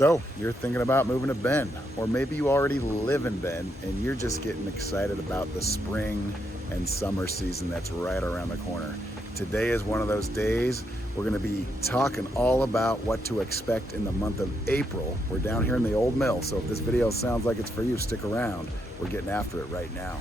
So you're thinking about moving to Bend, or maybe you already live in Bend and you're just getting excited about the spring and summer season that's right around the corner. Today is one of those days. We're gonna be talking all about what to expect in the month of April. We're down here in the old mill, so if this video sounds like it's for you, stick around. We're getting after it right now.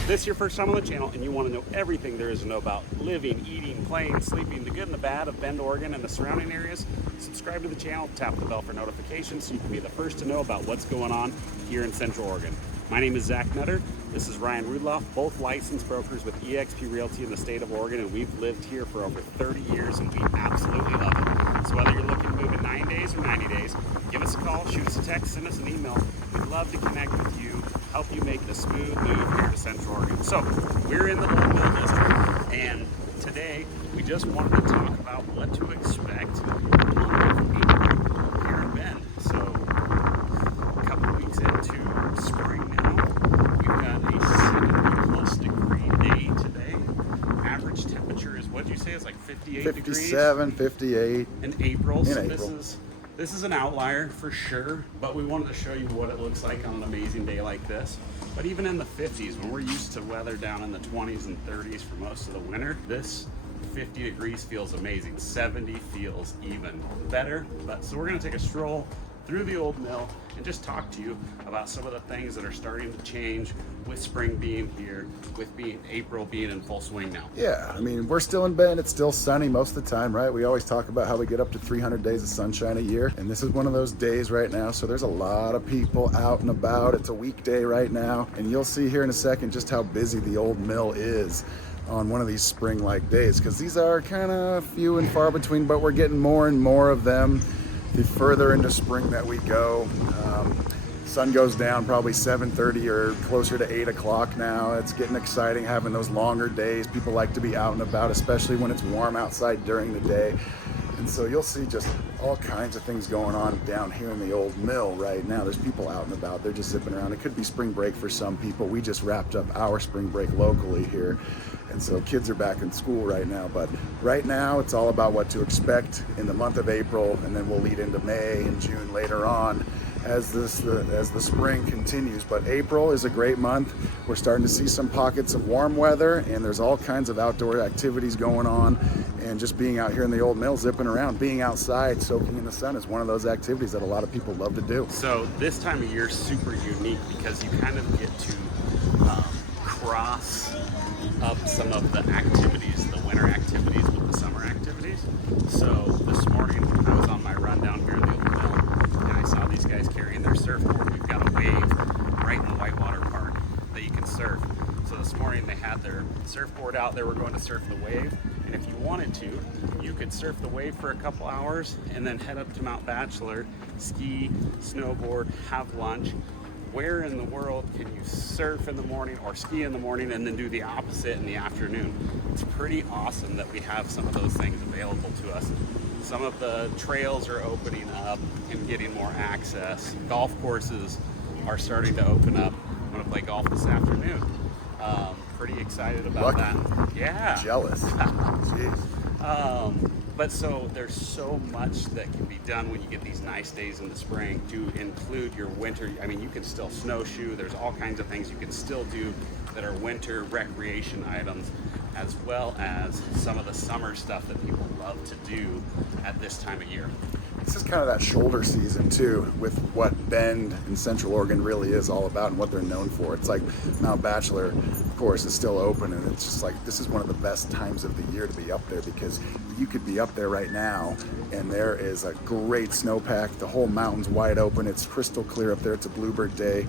If this is your first time on the channel and you want to know everything there is to know about living, eating, playing, sleeping, the good and the bad of Bend, Oregon and the surrounding areas, subscribe to the channel, tap the bell for notifications so you can be the first to know about what's going on here in Central Oregon. My name is Zach Nutter. This is Ryan Rudloff, both licensed brokers with eXp Realty in the state of Oregon, and we've lived here for over 30 years and we absolutely love it. So whether you're looking to move in 9 days or 90 days, give us a call, shoot us a text, send us an email. We'd love to connect with you, help you make the smooth move here to Central Oregon. So we're in the Old Mill District, and today we just wanted to talk about what to expect here in Bend. So a couple weeks into spring now, we've got a 70+ degree day today. Average temperature is, what'd you say, it's like 58 57, degrees? 58. In April. So April. This is an outlier for sure, but we wanted to show you what it looks like on an amazing day like this. But even in the 50s, when we're used to weather down in the 20s and 30s for most of the winter, this 50 degrees feels amazing. 70 feels even better. So we're gonna take a stroll through the old mill and just talk to you about some of the things that are starting to change with spring being here, with April being in full swing now. Yeah, I mean, we're still in Bend. It's still sunny most of the time, right? We always talk about how we get up to 300 days of sunshine a year, and this is one of those days right now. So there's a lot of people out and about. It's a weekday right now, and you'll see here in a second just how busy the old mill is on one of these spring-like days, because these are kind of few and far between, but we're getting more and more of them the further into spring that we go. Sun goes down probably 7:30 or closer to 8 o'clock now. It's getting exciting having those longer days. People like to be out and about, especially when it's warm outside during the day. And so you'll see just all kinds of things going on down here in the old mill right now. There's people out and about. They're just zipping around. It could be spring break for some people. We just wrapped up our spring break locally here. And so kids are back in school right now. But right now it's all about what to expect in the month of April, and then we'll lead into May and June later on as the spring continues. But April is a great month. We're starting to see some pockets of warm weather, and there's all kinds of outdoor activities going on. And just being out here in the old mill, zipping around, being outside, soaking in the sun is one of those activities that a lot of people love to do. So this time of year is super unique because you kind of get to cross up some of the activities, the winter activities with the summer activities. So this morning I was on my run down here in the old mill, and I saw these guys carrying their surfboard. We've got a wave right in the Whitewater Park that you can surf. So this morning they had their surfboard out. They were going to surf the wave, and if you wanted to, you could surf the wave for a couple hours and then head up to Mount Bachelor, ski, snowboard, have lunch. Where in the world can you surf in the morning or ski in the morning and then do the opposite in the afternoon? It's pretty awesome that we have some of those things available to us. Some of the trails are opening up and getting more access. Golf courses are starting to open up. I'm gonna play golf this afternoon. Pretty excited about that. Yeah. Jealous. Jeez. But so there's so much that can be done when you get these nice days in the spring to include your winter. I mean, you can still snowshoe. There's all kinds of things you can still do that are winter recreation items, as well as some of the summer stuff that people love to do at this time of year. This is kind of that shoulder season too, with what Bend and Central Oregon really is all about and what they're known for. It's like Mount Bachelor, of course, is still open, and it's just like, this is one of the best times of the year to be up there, because you could be up there right now and there is a great snowpack. The whole mountain's wide open. It's crystal clear up there. It's a bluebird day,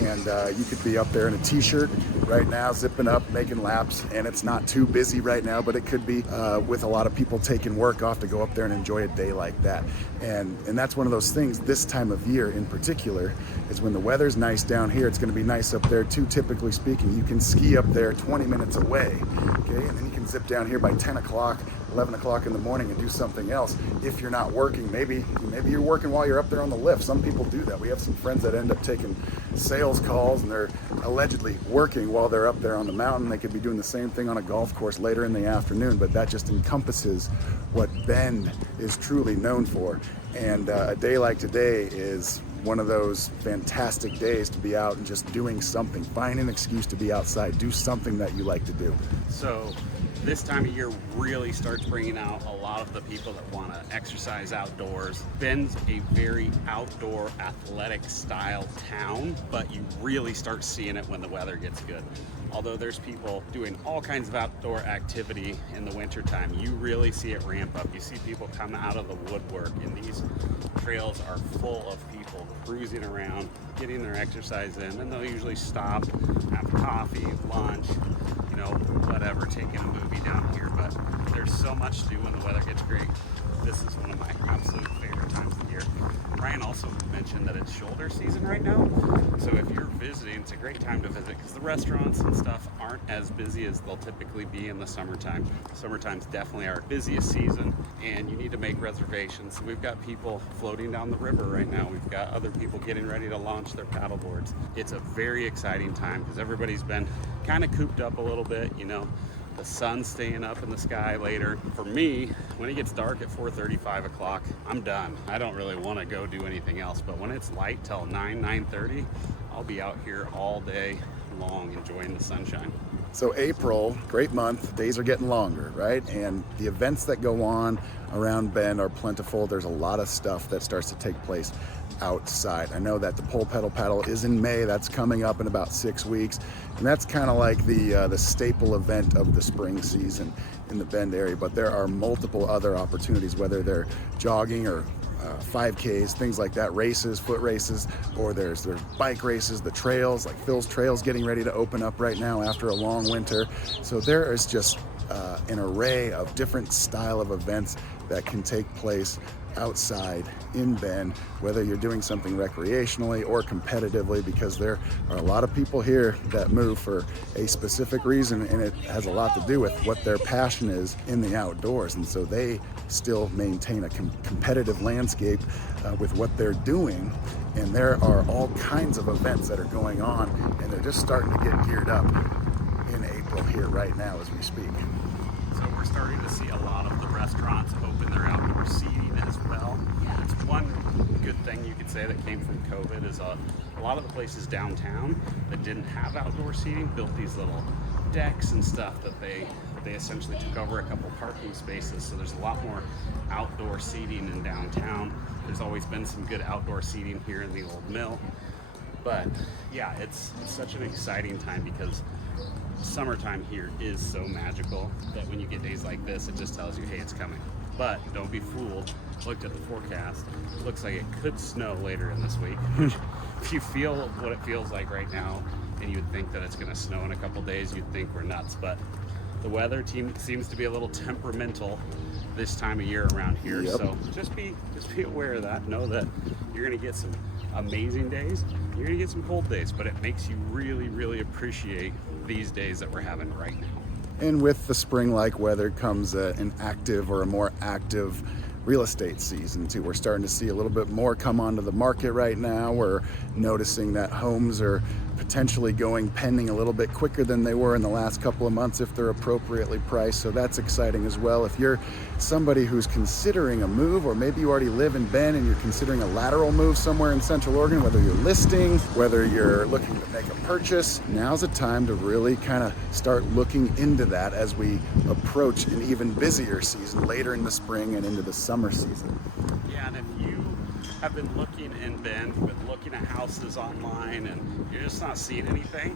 and you could be up there in a t-shirt right now, zipping up, making laps, and it's not too busy right now, but it could be with a lot of people taking work off to go up there and enjoy a day like that. And that's one of those things this time of year in particular, is when the weather's nice down here, it's going to be nice up there too. Typically speaking, you can ski be up there 20 minutes away, okay? And then you can zip down here by 10 o'clock, 11 o'clock in the morning and do something else. If you're not working, maybe you're working while you're up there on the lift. Some people do that. We have some friends that end up taking sales calls and they're allegedly working while they're up there on the mountain. They could be doing the same thing on a golf course later in the afternoon, but that just encompasses what Bend is truly known for. And a day like today is one of those fantastic days to be out and just doing something. Find an excuse to be outside. Do something that you like to do. So this time of year really starts bringing out a lot of the people that want to exercise outdoors. Bend's a very outdoor athletic style town, but you really start seeing it when the weather gets good. Although there's people doing all kinds of outdoor activity in the wintertime, you really see it ramp up. You see people come out of the woodwork, and these trails are full of people cruising around, getting their exercise in, and they'll usually stop, have coffee, lunch, you know, whatever, taking a movie down here. But there's so much to do when the weather gets great. This is one of my absolute favorite times of the year. Ryan also mentioned that it's shoulder season right now. So if you're visiting, it's a great time to visit because the restaurants and stuff aren't as busy as they'll typically be in the summertime. Summertime's definitely our busiest season and you need to make reservations. So we've got people floating down the river right now. We've got other people getting ready to launch their paddle boards. It's a very exciting time because everybody's been kind of cooped up a little bit, you know. The sun's staying up in the sky later. For me, when it gets dark at 4:30, 5 o'clock, I'm done. I don't really want to go do anything else, but when it's light till 9:30, I'll be out here all day long enjoying the sunshine. So April, great month, days are getting longer, right? And the events that go on around Bend are plentiful. There's a lot of stuff that starts to take place outside. I know that the Pole Pedal Paddle is in May. That's coming up in about 6 weeks. And that's kind of like the staple event of the spring season in the Bend area. But there are multiple other opportunities, whether they're jogging or 5Ks, things like that, races, foot races, or there's bike races, the trails, like Phil's Trail's getting ready to open up right now after a long winter. So there is just an array of different style of events that can take place outside in Bend, whether you're doing something recreationally or competitively, because there are a lot of people here that move for a specific reason, and it has a lot to do with what their passion is in the outdoors. And so they still maintain a competitive landscape with what they're doing. And there are all kinds of events that are going on, and they're just starting to get geared up in April here right now as we speak. So we're starting to see a lot of the restaurants open their outdoor seating as well. It's one good thing you could say that came from COVID is a lot of the places downtown that didn't have outdoor seating built these little decks and stuff that they essentially took over a couple parking spaces. So there's a lot more outdoor seating in downtown. There's always been some good outdoor seating here in the old mill. But yeah, it's such an exciting time because summertime here is so magical that when you get days like this, it just tells you, hey, it's coming. But don't be fooled. Looked at the forecast. Looks like it could snow later in this week. If you feel what it feels like right now, and you would think that it's going to snow in a couple days, you'd think we're nuts. But the weather seems to be a little temperamental this time of year around here. Yep. So just be aware of that. Know that you're going to get some amazing days. You're going to get some cold days, but it makes you really, really appreciate these days that we're having right now. And with the spring-like weather comes an active or a more active real estate season too. We're starting to see a little bit more come onto the market right now. We're noticing that homes are potentially going pending a little bit quicker than they were in the last couple of months if they're appropriately priced. So that's exciting as well. If you're somebody who's considering a move, or maybe you already live in Bend and you're considering a lateral move somewhere in Central Oregon, whether you're listing, whether you're looking to make a purchase, now's the time to really kind of start looking into that as we approach an even busier season later in the spring and into the summer season. Yeah, and if you have been looking in Bend, you've been looking at houses online and you're just not seeing anything,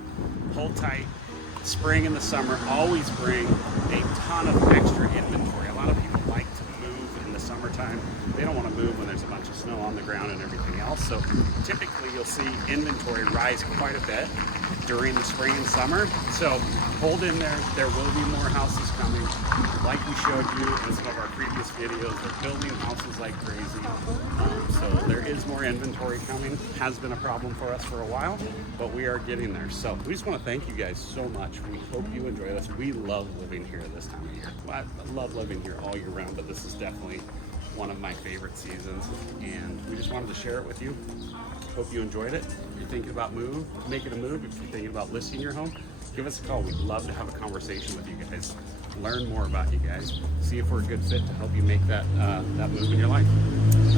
hold tight. Spring and the summer always bring a ton of extra inventory. A lot of people like to move in the summertime. They don't want to move when there's a bunch of snow on the ground and everything else. So typically you'll see inventory rise quite a bit during the spring and summer. So hold in there. There will be more houses coming. Like we showed you in some of our previous videos, they're building houses like crazy. So there is more inventory coming. Has been a problem for us for a while, but we are getting there. So we just want to thank you guys so much. We hope you enjoy this. We love living here this time of year. Well, I love living here all year round, but this is definitely one of my favorite seasons, and we just wanted to share it with you. Hope you enjoyed it. If you're thinking about making a move, if you're thinking about listing your home, give us a call. We'd love to have a conversation with you guys, learn more about you guys, see if we're a good fit to help you make that move in your life.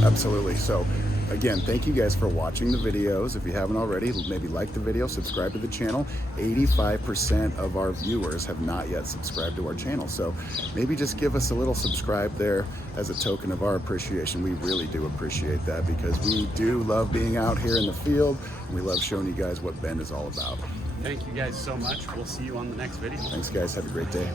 Absolutely. So again, thank you guys for watching the videos. If you haven't already, maybe like the video, subscribe to the channel. 85% of our viewers have not yet subscribed to our channel. So maybe just give us a little subscribe there as a token of our appreciation. We really do appreciate that, because we do love being out here in the field, and we love showing you guys what Bend is all about. Thank you guys so much. We'll see you on the next video. Thanks guys. Have a great day.